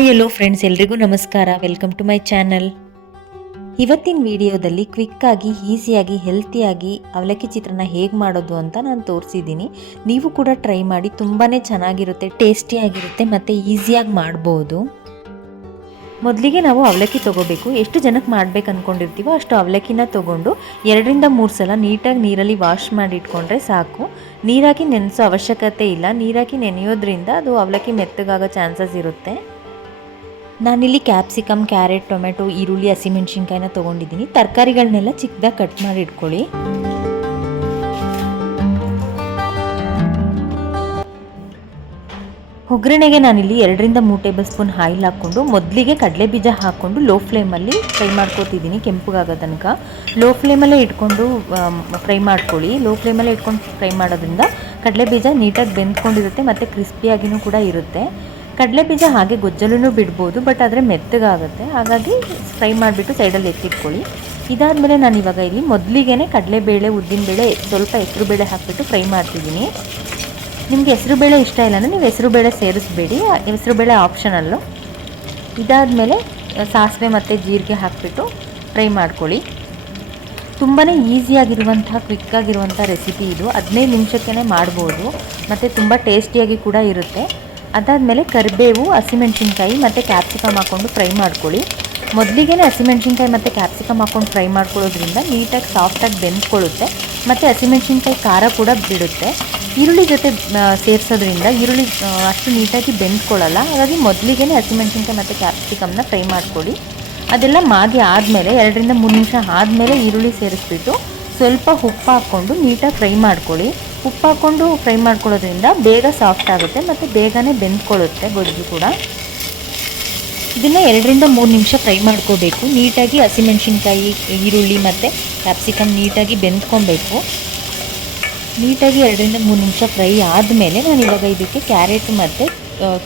Hi hello friends, ಎಲ್ರಿಗೂ ನಮಸ್ಕಾರ. Welcome to my channel. ಇವತ್ತಿನ ವಿಡಿಯೋದಲ್ಲಿ ಕ್ವಿಕ್ಕಾಗಿ ಈಸಿಯಾಗಿ ಹೆಲ್ತಿಯಾಗಿ ಅವಲಕ್ಕಿ ಚಿತ್ರಾನ್ನ ಹೇಗೆ ಮಾಡೋದು ಅಂತ ನಾನು ತೋರಿಸಿದ್ದೀನಿ. ನೀವು ಕೂಡ ಟ್ರೈ ಮಾಡಿ, ತುಂಬಾ ಚೆನ್ನಾಗಿರುತ್ತೆ, ಟೇಸ್ಟಿಯಾಗಿರುತ್ತೆ ಮತ್ತು ಈಸಿಯಾಗಿ ಮಾಡ್ಬೋದು. ಮೊದಲಿಗೆ ನಾವು ಅವಲಕ್ಕಿ ತೊಗೋಬೇಕು. ಎಷ್ಟು ಜನಕ್ಕೆ ಮಾಡ್ಬೇಕು ಅಂದ್ಕೊಂಡಿರ್ತೀವೋ ಅಷ್ಟು ಅವಲಕ್ಕಿನ ತೊಗೊಂಡು 2-3 ಸಲ ನೀಟಾಗಿ ನೀರಲ್ಲಿ ವಾಶ್ ಮಾಡಿ ಇಟ್ಕೊಂಡ್ರೆ ಸಾಕು. ನೀರಾಕಿ ನೆನೆಸೋ ಅವಶ್ಯಕತೆ ಇಲ್ಲ. ನೀರಾಕಿ ನೆನೆಯೋದ್ರಿಂದ ಅದು ಅವಲಕ್ಕಿ ಮೆತ್ತಗಾಗೋ ಚಾನ್ಸಸ್ ಇರುತ್ತೆ. ನಾನಿಲ್ಲಿ ಕ್ಯಾಪ್ಸಿಕಮ್, ಕ್ಯಾರೆಟ್, ಟೊಮೆಟೊ, ಈರುಳ್ಳಿ, ಹಸಿಮೆಣ್ಸಿನ್ಕಾಯಿನ ತೊಗೊಂಡಿದ್ದೀನಿ. ತರಕಾರಿಗಳನ್ನೆಲ್ಲ ಚಿಕ್ಕದಾಗಿ ಕಟ್ ಮಾಡಿ ಇಟ್ಕೊಳ್ಳಿ. ಒಗ್ಗರಣೆಗೆ ನಾನಿಲ್ಲಿ 2-3 ಟೇಬಲ್ ಸ್ಪೂನ್ ಆಯಿಲ್ ಹಾಕ್ಕೊಂಡು ಮೊದಲಿಗೆ ಕಡಲೆ ಬೀಜ ಹಾಕ್ಕೊಂಡು ಲೋ ಫ್ಲೇಮಲ್ಲಿ ಫ್ರೈ ಮಾಡ್ಕೊತಿದ್ದೀನಿ. ಕೆಂಪುಗಾಗೋ ತನಕ ಲೋ ಫ್ಲೇಮಲ್ಲೇ ಇಟ್ಕೊಂಡು ಫ್ರೈ ಮಾಡ್ಕೊಳ್ಳಿ. ಲೋ ಫ್ಲೇಮಲ್ಲೇ ಇಟ್ಕೊಂಡು ಫ್ರೈ ಮಾಡೋದ್ರಿಂದ ಕಡಲೆ ಬೀಜ ನೀಟಾಗಿ ಬೆಂದ್ಕೊಂಡಿರುತ್ತೆ ಮತ್ತು ಕ್ರಿಸ್ಪಿಯಾಗಿಯೂ ಕೂಡ ಇರುತ್ತೆ. ಕಡಲೆ ಬೀಜ ಹಾಗೆ ಗೊಜ್ಜಲೂ ಬಿಡ್ಬೋದು, ಬಟ್ ಆದರೆ ಮೆತ್ತಗಾಗುತ್ತೆ. ಹಾಗಾಗಿ ಫ್ರೈ ಮಾಡಿಬಿಟ್ಟು ಸೈಡಲ್ಲಿ ಎತ್ತಿಟ್ಕೊಳ್ಳಿ. ಇದಾದಮೇಲೆ ನಾನು ಇವಾಗ ಇಲ್ಲಿ ಮೊದಲಿಗೆ ಕಡಲೆಬೇಳೆ, ಉದ್ದಿನಬೇಳೆ, ಸ್ವಲ್ಪ ಹೆಸರುಬೇಳೆ ಹಾಕಿಬಿಟ್ಟು ಫ್ರೈ ಮಾಡ್ತಿದ್ದೀನಿ. ನಿಮಗೆ ಹೆಸರುಬೇಳೆ ಇಷ್ಟ ಇಲ್ಲ ಅಂದರೆ ನೀವು ಹೆಸರುಬೇಳೆ ಸೇರಿಸಬೇಡಿ, ಹೆಸರುಬೇಳೆ ಆಪ್ಷನಲ್ಲು. ಇದಾದಮೇಲೆ ಸಾಸಿವೆ ಮತ್ತು ಜೀರಿಗೆ ಹಾಕಿಬಿಟ್ಟು ಫ್ರೈ ಮಾಡ್ಕೊಳ್ಳಿ. ತುಂಬಾ ಈಸಿಯಾಗಿರುವಂತಹ ಕ್ವಿಕ್ಕಾಗಿರುವಂಥ ರೆಸಿಪಿ ಇದು. 15 ನಿಮಿಷಕ್ಕೇ ಮಾಡ್ಬೋದು ಮತ್ತು ತುಂಬ ಟೇಸ್ಟಿಯಾಗಿ ಕೂಡ ಇರುತ್ತೆ. ಅದಾದಮೇಲೆ ಕರಿಬೇವು, ಹಸಿಮೆಣ್ಸಿನ್ಕಾಯಿ ಮತ್ತು ಕ್ಯಾಪ್ಸಿಕಮ್ ಹಾಕ್ಕೊಂಡು ಫ್ರೈ ಮಾಡ್ಕೊಳ್ಳಿ. ಮೊದಲಿಗೆ ಹಸಿಮೆಣ್ಸಿನ್ಕಾಯಿ ಮತ್ತು ಕ್ಯಾಪ್ಸಿಕಮ್ ಹಾಕ್ಕೊಂಡು ಫ್ರೈ ಮಾಡ್ಕೊಳ್ಳೋದ್ರಿಂದ ನೀಟಾಗಿ ಸಾಫ್ಟಾಗಿ ಬೆಂದ್ಕೊಳ್ಳುತ್ತೆ ಮತ್ತು ಹಸಿಮೆಣ್ಸಿನ್ಕಾಯಿ ಖಾರ ಕೂಡ ಬಿಡುತ್ತೆ. ಈರುಳ್ಳಿ ಜೊತೆ ಸೇರಿಸೋದ್ರಿಂದ ಈರುಳ್ಳಿ ಅಷ್ಟು ನೀಟಾಗಿ ಬೆಂದ್ಕೊಳ್ಳಲ್ಲ. ಹಾಗಾಗಿ ಮೊದಲಿಗೆ ಹಸಿಮೆಣ್ಸಿನ್ಕಾಯಿ ಮತ್ತು ಕ್ಯಾಪ್ಸಿಕಮ್ನ ಫ್ರೈ ಮಾಡ್ಕೊಳ್ಳಿ. ಅದೆಲ್ಲ ಮಾಗಿ ಆದಮೇಲೆ 2-3 ನಿಮಿಷ ಆದಮೇಲೆ ಈರುಳ್ಳಿ ಸೇರಿಸ್ಬಿಟ್ಟು ಸ್ವಲ್ಪ ಉಪ್ಪು ಹಾಕ್ಕೊಂಡು ನೀಟಾಗಿ ಫ್ರೈ ಮಾಡ್ಕೊಳ್ಳಿ. ಉಪ್ಪು ಹಾಕ್ಕೊಂಡು ಫ್ರೈ ಮಾಡ್ಕೊಳ್ಳೋದ್ರಿಂದ ಬೇಗ ಸಾಫ್ಟ್ ಆಗುತ್ತೆ ಮತ್ತು ಬೇಗನೆ ಬೆಂದ್ಕೊಳ್ಳುತ್ತೆ ಗೊಜ್ಜು ಕೂಡ. ಇದನ್ನು 2-3 ನಿಮಿಷ ಫ್ರೈ ಮಾಡ್ಕೋಬೇಕು. ನೀಟಾಗಿ ಹಸಿಮೆಣ್ಸಿನ್ಕಾಯಿ, ಈರುಳ್ಳಿ ಮತ್ತು ಕ್ಯಾಪ್ಸಿಕಮ್ ನೀಟಾಗಿ ಬೆಂದ್ಕೊಬೇಕು. ನೀಟಾಗಿ 2-3 ನಿಮಿಷ ಫ್ರೈ ಆದಮೇಲೆ ನಾನು ಇವಾಗ ಇದಕ್ಕೆ ಕ್ಯಾರೆಟ್ ಮತ್ತು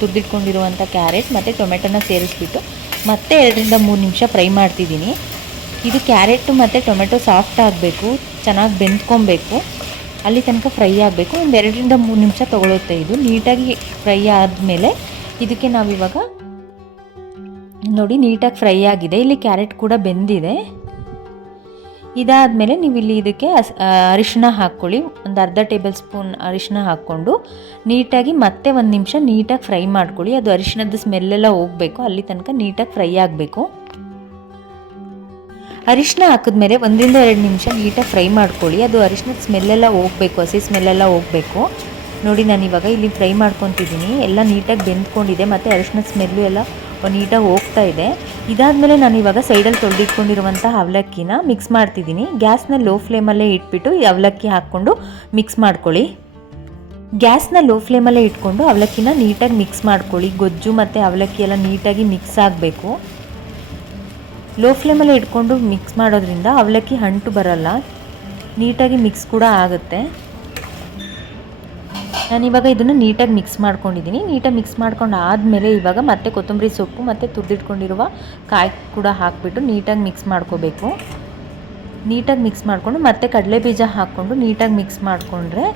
ತುರಿದಿಟ್ಕೊಂಡಿರುವಂಥ ಕ್ಯಾರೆಟ್ ಮತ್ತು ಟೊಮೆಟೊನ ಸೇರಿಸ್ಬಿಟ್ಟು ಮತ್ತೆ 2-3 ನಿಮಿಷ ಫ್ರೈ ಮಾಡ್ತಿದ್ದೀನಿ. ಇದು ಕ್ಯಾರೆಟು ಮತ್ತು ಟೊಮೆಟೊ ಸಾಫ್ಟ್ ಆಗಬೇಕು, ಚೆನ್ನಾಗಿ ಬೆಂದ್ಕೊಬೇಕು, ಅಲ್ಲಿ ತನಕ ಫ್ರೈ ಆಗಬೇಕು. ಒಂದು 2-3 ನಿಮಿಷ ತೊಗೊಳುತ್ತೆ ಇದು. ನೀಟಾಗಿ ಫ್ರೈ ಆದಮೇಲೆ ಇದಕ್ಕೆ ನಾವಿವಾಗ ನೋಡಿ ನೀಟಾಗಿ ಫ್ರೈ ಆಗಿದೆ. ಇಲ್ಲಿ ಕ್ಯಾರೆಟ್ ಕೂಡ ಬೆಂದಿದೆ. ಇದಾದಮೇಲೆ ನೀವು ಇಲ್ಲಿ ಇದಕ್ಕೆ ಅರಿಶಿನ ಹಾಕ್ಕೊಳ್ಳಿ. ಒಂದು ಅರ್ಧ ಟೇಬಲ್ ಸ್ಪೂನ್ ಅರಿಶಿನ ಹಾಕ್ಕೊಂಡು ನೀಟಾಗಿ ಮತ್ತೆ 1 ನಿಮಿಷ ನೀಟಾಗಿ ಫ್ರೈ ಮಾಡ್ಕೊಳ್ಳಿ. ಅದು ಅರಿಶಿನದ ಸ್ಮೆಲ್ಲೆಲ್ಲ ಹೋಗಬೇಕು, ಅಲ್ಲಿ ತನಕ ನೀಟಾಗಿ ಫ್ರೈ ಆಗಬೇಕು. ಅರಿಶಿನ ಹಾಕಿದ್ಮೇಲೆ 1-2 ನಿಮಿಷ ನೀಟಾಗಿ ಫ್ರೈ ಮಾಡ್ಕೊಳ್ಳಿ. ಅದು ಅರಿಶಿನದ ಸ್ಮೆಲ್ಲೆಲ್ಲ ಹೋಗಬೇಕು, ಹಸಿ ಸ್ಮೆಲ್ಲೆಲ್ಲ ಹೋಗಬೇಕು. ನೋಡಿ ನಾನಿವಾಗ ಇಲ್ಲಿ ಫ್ರೈ ಮಾಡ್ಕೊತಿದ್ದೀನಿ. ಎಲ್ಲ ನೀಟಾಗಿ ಬೆಂದ್ಕೊಂಡಿದೆ ಮತ್ತು ಅರಿಶಿನದ ಸ್ಮೆಲ್ಲು ಎಲ್ಲ ನೀಟಾಗಿ ಹೋಗ್ತಾ ಇದೆ. ಇದಾದಮೇಲೆ ನಾನು ಇವಾಗ ಸೈಡಲ್ಲಿ ತೊಳೆದಿಟ್ಕೊಂಡಿರುವಂಥ ಅವಲಕ್ಕಿನ ಮಿಕ್ಸ್ ಮಾಡ್ತಿದ್ದೀನಿ. ಗ್ಯಾಸ್ನ ಲೋ ಫ್ಲೇಮಲ್ಲೇ ಇಟ್ಬಿಟ್ಟು ಈ ಅವಲಕ್ಕಿ ಹಾಕ್ಕೊಂಡು ಮಿಕ್ಸ್ ಮಾಡ್ಕೊಳ್ಳಿ. ಗ್ಯಾಸ್ನ ಲೋ ಫ್ಲೇಮಲ್ಲೇ ಇಟ್ಕೊಂಡು ಅವಲಕ್ಕಿನ ನೀಟಾಗಿ ಮಿಕ್ಸ್ ಮಾಡ್ಕೊಳ್ಳಿ. ಗೊಜ್ಜು ಮತ್ತು ಅವಲಕ್ಕಿ ಎಲ್ಲ ನೀಟಾಗಿ ಮಿಕ್ಸ್ ಆಗಬೇಕು. ಲೋ ಫ್ಲೇಮಲ್ಲೇ ಇಟ್ಕೊಂಡು ಮಿಕ್ಸ್ ಮಾಡೋದ್ರಿಂದ ಅವಲಕ್ಕಿ ಅಂಟು ಬರಲ್ಲ, ನೀಟಾಗಿ ಮಿಕ್ಸ್ ಕೂಡ ಆಗುತ್ತೆ. ನಾನಿವಾಗ ಇದನ್ನು ನೀಟಾಗಿ ಮಿಕ್ಸ್ ಮಾಡ್ಕೊಂಡಿದ್ದೀನಿ. ನೀಟಾಗಿ ಮಿಕ್ಸ್ ಮಾಡ್ಕೊಂಡು ಆದಮೇಲೆ ಇವಾಗ ಮತ್ತೆ ಕೊತ್ತಂಬರಿ ಸೊಪ್ಪು ಮತ್ತು ತುರಿದಿಟ್ಕೊಂಡಿರುವ ಕಾಯಿ ಕೂಡ ಹಾಕಿಬಿಟ್ಟು ನೀಟಾಗಿ ಮಿಕ್ಸ್ ಮಾಡ್ಕೋಬೇಕು. ನೀಟಾಗಿ ಮಿಕ್ಸ್ ಮಾಡಿಕೊಂಡು ಮತ್ತೆ ಕಡಲೆ ಬೀಜ ಹಾಕ್ಕೊಂಡು ನೀಟಾಗಿ ಮಿಕ್ಸ್ ಮಾಡಿಕೊಂಡ್ರೆ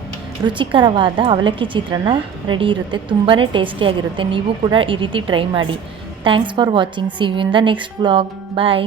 ರುಚಿಕರವಾದ ಅವಲಕ್ಕಿ ಚಿತ್ರಾನ್ನ ರೆಡಿ ಇರುತ್ತೆ. ತುಂಬಾ ಟೇಸ್ಟಿಯಾಗಿರುತ್ತೆ. ನೀವು ಕೂಡ ಈ ರೀತಿ ಟ್ರೈ ಮಾಡಿ. Thanks for watching. See you in the next vlog. Bye.